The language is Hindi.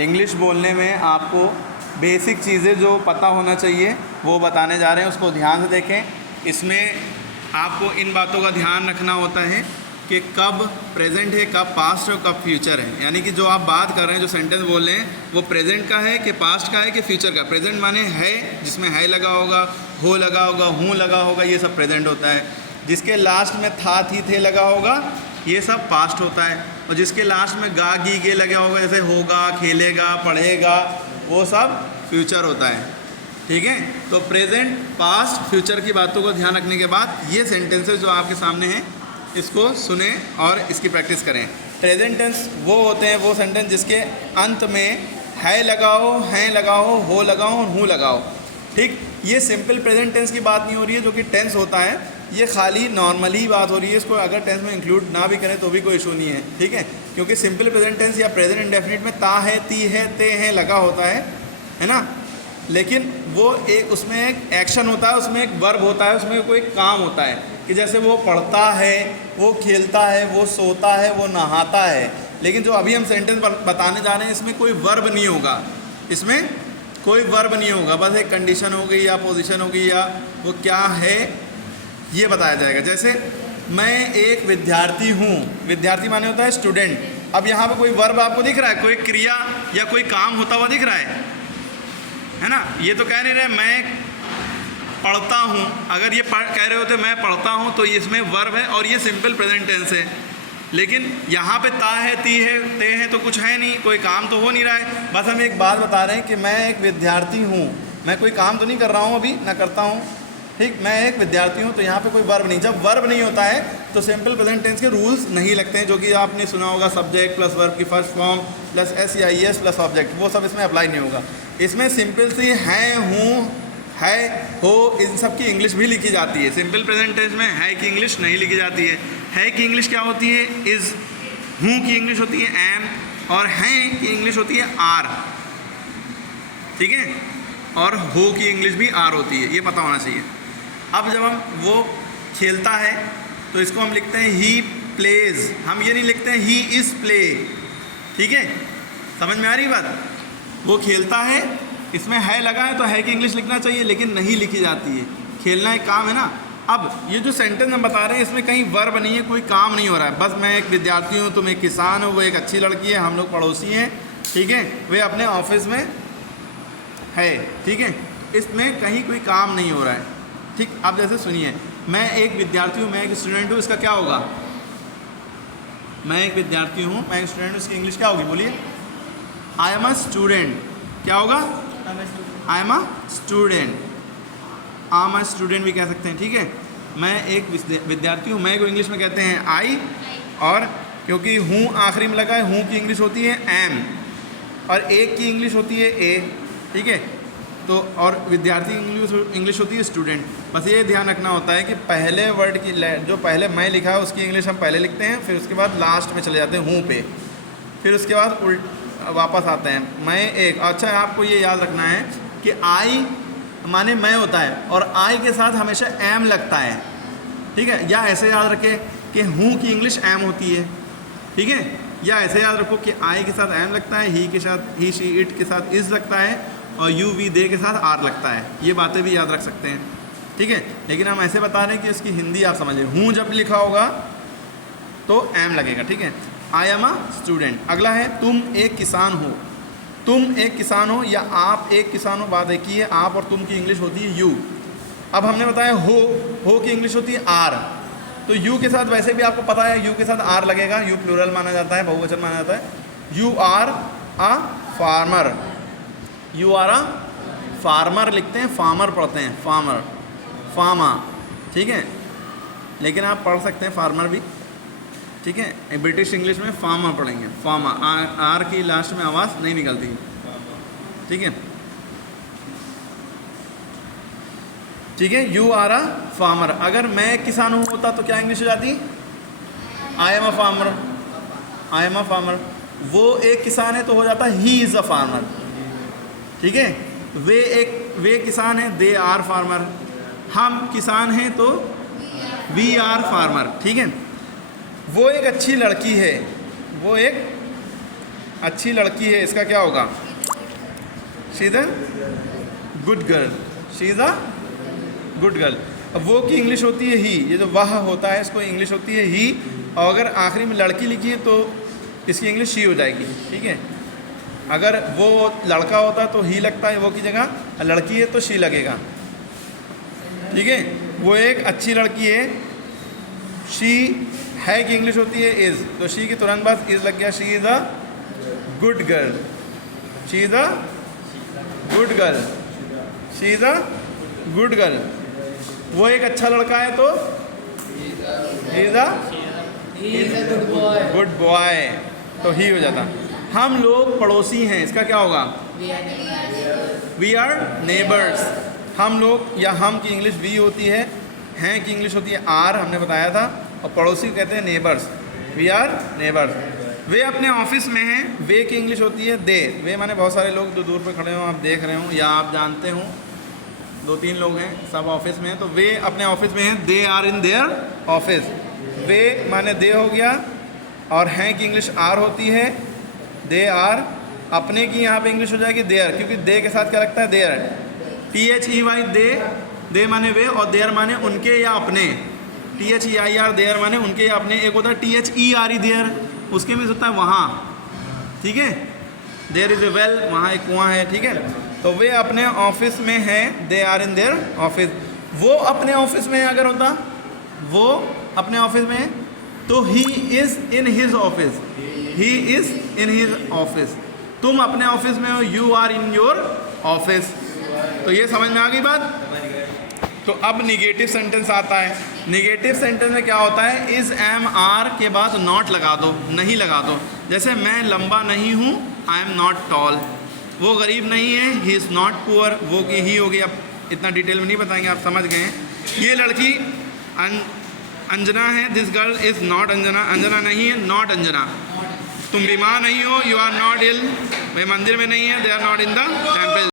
इंग्लिश बोलने में आपको बेसिक चीज़ें जो पता होना चाहिए वो बताने जा रहे हैं, उसको ध्यान से देखें। इसमें आपको इन बातों का ध्यान रखना होता है कि कब प्रेजेंट है, कब पास्ट है और कब फ्यूचर है। यानी कि जो आप बात कर रहे हैं, जो सेंटेंस बोल रहे हैं, वो प्रेजेंट का है कि पास्ट का है कि फ्यूचर का। प्रेजेंट माने है, जिसमें है लगा होगा, हो लगा होगा, हूँ लगा होगा, ये सब प्रेजेंट होता है। जिसके लास्ट में था, थी, थे लगा होगा, ये सब पास्ट होता है। और जिसके लास्ट में गा, गी, गे लगा होगा, जैसे होगा, खेलेगा, पढ़ेगा, वो सब फ्यूचर होता है। ठीक है, तो प्रेजेंट, पास्ट, फ्यूचर की बातों को ध्यान रखने के बाद ये सेंटेंसेस जो आपके सामने हैं, इसको सुने और इसकी प्रैक्टिस करें। प्रेजेंट टेंस वो होते हैं, वो सेंटेंस जिसके अंत में है लगाओ, हैं लगाओ, हो लगाओ, हूँ लगाओ। ठीक, ये सिंपल प्रेजेंट टेंस की बात नहीं हो रही है, जो कि टेंस होता है, ये खाली नॉर्मली बात हो रही है। इसको अगर टेंस में इंक्लूड ना भी करें तो भी कोई इशू नहीं है। ठीक है, क्योंकि सिंपल प्रेजेंट टेंस या प्रेजेंट इंडेफिनिट में ता है, ती है, ते हैं लगा होता है ना। लेकिन वो एक, उसमें एक एक्शन होता है, उसमें एक वर्ब होता है, उसमें कोई काम होता है। कि जैसे वो पढ़ता है, वो खेलता है, वो सोता है, वो नहाता है। लेकिन जो अभी हम सेंटेंस बताने जा रहे हैं, इसमें कोई वर्ब नहीं होगा, इसमें कोई वर्ब नहीं होगा, बस एक कंडीशन होगी या पोजीशन होगी या वो क्या है ये बताया जाएगा। जैसे मैं एक विद्यार्थी हूँ, विद्यार्थी माने होता है स्टूडेंट। अब यहाँ पे कोई वर्ब आपको दिख रहा है, कोई क्रिया या कोई काम होता हुआ दिख रहा है ना। ये तो कह नहीं रहे मैं पढ़ता हूँ। अगर ये कह रहे होते मैं पढ़ता हूँ तो इसमें वर्ब है और ये सिंपल प्रेजेंट टेंस है। लेकिन यहाँ पे ता है, ती है, ते है, तो कुछ है नहीं, कोई काम तो हो नहीं रहा है। बस हम एक बात बता रहे हैं कि मैं एक विद्यार्थी हूँ, मैं कोई काम तो नहीं कर रहा हूँ अभी, ना करता हूँ। ठीक, मैं एक विद्यार्थी हूँ, तो यहाँ पे कोई वर्ब नहीं। जब वर्ब नहीं होता है तो सिंपल प्रेजेंट टेंस के रूल्स नहीं लगते हैं, जो कि आपने सुना होगा, सब्जेक्ट प्लस वर्ब की फर्स्ट फॉर्म प्लस एस या ई एस प्लस ऑब्जेक्ट, वो सब इसमें अप्लाई नहीं होगा। इसमें सिंपल सी हैं, हूँ, है, हो, इन सब की इंग्लिश भी लिखी जाती है। सिंपल प्रेजेंट टेंस में है की इंग्लिश नहीं लिखी जाती है की इंग्लिश क्या होती है, इज़। हूँ की इंग्लिश होती है एम, और हैं की इंग्लिश होती है आर। ठीक है, और हो की इंग्लिश भी आर होती है, ये पता होना चाहिए। अब जब हम वो खेलता है तो इसको हम लिखते हैं ही प्लेज, हम ये नहीं लिखते हैं ही इज़ प्ले। ठीक है, समझ में आ रही बात। वो खेलता है, इसमें है लगा है तो है की इंग्लिश लिखना चाहिए, लेकिन नहीं लिखी जाती है। खेलना एक काम है ना। अब ये जो सेंटेंस हम बता रहे हैं, इसमें कहीं वर्ब नहीं है, कोई काम नहीं हो रहा है। बस मैं एक विद्यार्थी हूँ, तुम एक किसान हो, वो एक अच्छी लड़की है, हम लोग पड़ोसी हैं। ठीक है, वे अपने ऑफिस में है। ठीक है, इसमें कहीं कोई काम नहीं हो रहा है। ठीक, अब जैसे सुनिए, मैं एक विद्यार्थी हूँ, मैं एक स्टूडेंट हूँ, इसका क्या होगा। मैं एक विद्यार्थी हूँ, मैं एक स्टूडेंट हूँ, इसकी इंग्लिश क्या होगी, बोलिए। I am a student. क्या होगा, आई एम अ स्टूडेंट। आम अ स्टूडेंट भी कह सकते हैं। ठीक है, मैं एक विद्यार्थी हूँ, मैं को इंग्लिश में कहते हैं आई, और क्योंकि हूँ आखिरी में लगा है, हूँ की इंग्लिश होती है एम, और एक की इंग्लिश होती है ए। ठीक है, तो और विद्यार्थी इंग्लिश होती है स्टूडेंट। बस ये ध्यान रखना होता है कि पहले वर्ड की जो पहले मैं लिखा है उसकी इंग्लिश हम पहले लिखते हैं, फिर उसके बाद लास्ट में चले जाते हैं हूँ पे, फिर उसके बाद वापस आते हैं मैं एक। अच्छा, आपको ये याद रखना है कि आई माने मैं होता है, और आई के साथ हमेशा एम लगता है। ठीक है, या ऐसे याद रखें कि हूँ की इंग्लिश एम होती है। ठीक है, या ऐसे याद रखो कि आई के साथ एम लगता है, ही के साथ ही, शी, इट के साथ इज़ लगता है, और यू, वी, दे के साथ आर लगता है। ये बातें भी याद रख सकते हैं। ठीक है, लेकिन हम ऐसे बता रहे हैं कि इसकी हिंदी आप समझिए। हूँ जब लिखा होगा तो एम लगेगा। ठीक है, आई एम अ स्टूडेंट। अगला है तुम एक किसान हो। तुम एक किसान हो या आप एक किसान हो, बात एक ही है। आप और तुम की इंग्लिश होती है यू। अब हमने बताया हो की इंग्लिश होती है आर, तो यू के साथ वैसे भी आपको पता है यू के साथ आर लगेगा। यू प्लूरल माना जाता है, बहुवचन माना जाता है। You are a farmer, you are a farmer लिखते हैं, फार्मर पढ़ते हैं, फार्मर, फार्मा। ठीक है, लेकिन आप पढ़ सकते हैं फार्मर भी। ठीक है, ब्रिटिश इंग्लिश में फार्मा पढ़ेंगे, फार्मा, आर की लास्ट में आवाज़ नहीं निकलती। ठीक है, ठीक है, यू आर अ फार्मर। अगर मैं किसान हूँ होता तो क्या इंग्लिश हो जाती, I am a farmer, I am a farmer. वो एक किसान है तो हो जाता ही इज़ अ फार्मर। ठीक है, वे किसान हैं, दे आर फार्मर। हम किसान हैं तो वी आर फार्मर। ठीक है, वो एक अच्छी लड़की है, वो एक अच्छी लड़की है, इसका क्या होगा? She is a good girl, she is a good girl. अब वो की इंग्लिश होती है ही, ये जो वह होता है इसको इंग्लिश होती है ही, और अगर आखिरी में लड़की लिखी है तो इसकी इंग्लिश शी हो जाएगी, ठीक है। अगर वो लड़का होता तो ही लगता है वो की जगह, लड़की है तो शी लगेगा, ठीक है। वो एक अच्छी लड़की है। शी है की इंग्लिश होती है इज़, तो शी की तुरंत बाद इज़ लग गया, she is a good girl, she is a good girl, she is a good girl. वो एक अच्छा लड़का है तो he is a good boy, तो ही हो जाता। हम लोग पड़ोसी हैं, इसका क्या होगा? We are neighbours. हम लोग या हम की इंग्लिश वी होती है, हैं की इंग्लिश होती है आर, हमने बताया था, और पड़ोसी कहते हैं नेबर्स, वी आर नेबर्स। वे अपने ऑफिस में हैं, वे की इंग्लिश होती है दे। वे माने बहुत सारे लोग जो दूर पर खड़े हों, आप देख रहे हों या आप जानते हों, 2-3 लोग हैं, सब ऑफिस में हैं, तो वे अपने ऑफिस में हैं, they are in their office. वे माने दे हो गया, और हैं की इंग्लिश आर होती है, दे आर। अपने की यहाँ पे इंग्लिश हो जाएगी देयर, क्योंकि दे के साथ क्या लगता है? देयर, THEY दे, दे माने वे, और देयर माने उनके या अपने, THEIR देयर माने उनके या अपने। एक होता है THERE देयर, उसके में होता है वहाँ, ठीक है। देयर इज़ ए वेल, वहाँ एक कुआं है, ठीक है। तो वे अपने ऑफिस में हैं, they are in their office. वो अपने ऑफिस में अगर होता, वो अपने ऑफिस में है, तो he is in his office, he is in his office. तुम अपने ऑफिस में हो, you are in your office. तो ये समझ में आ गई बात। तो अब निगेटिव सेंटेंस आता है। निगेटिव सेंटेंस में क्या होता है? इज़ एम आर के बाद नॉट लगा दो, नहीं लगा दो। जैसे मैं लंबा नहीं हूँ, आई एम नॉट टॉल। वो गरीब नहीं है, ही इज़ नॉट पुअर, वो की ही हो गई। अब इतना डिटेल में नहीं बताएंगे, आप समझ गए हैं। ये लड़की अंजना है, this girl is not Anjana, Anjana नहीं है, नॉट अंजना। तुम बीमार नहीं हो, यू आर नॉट इल, वे मंदिर में नहीं है, they are not in the temple.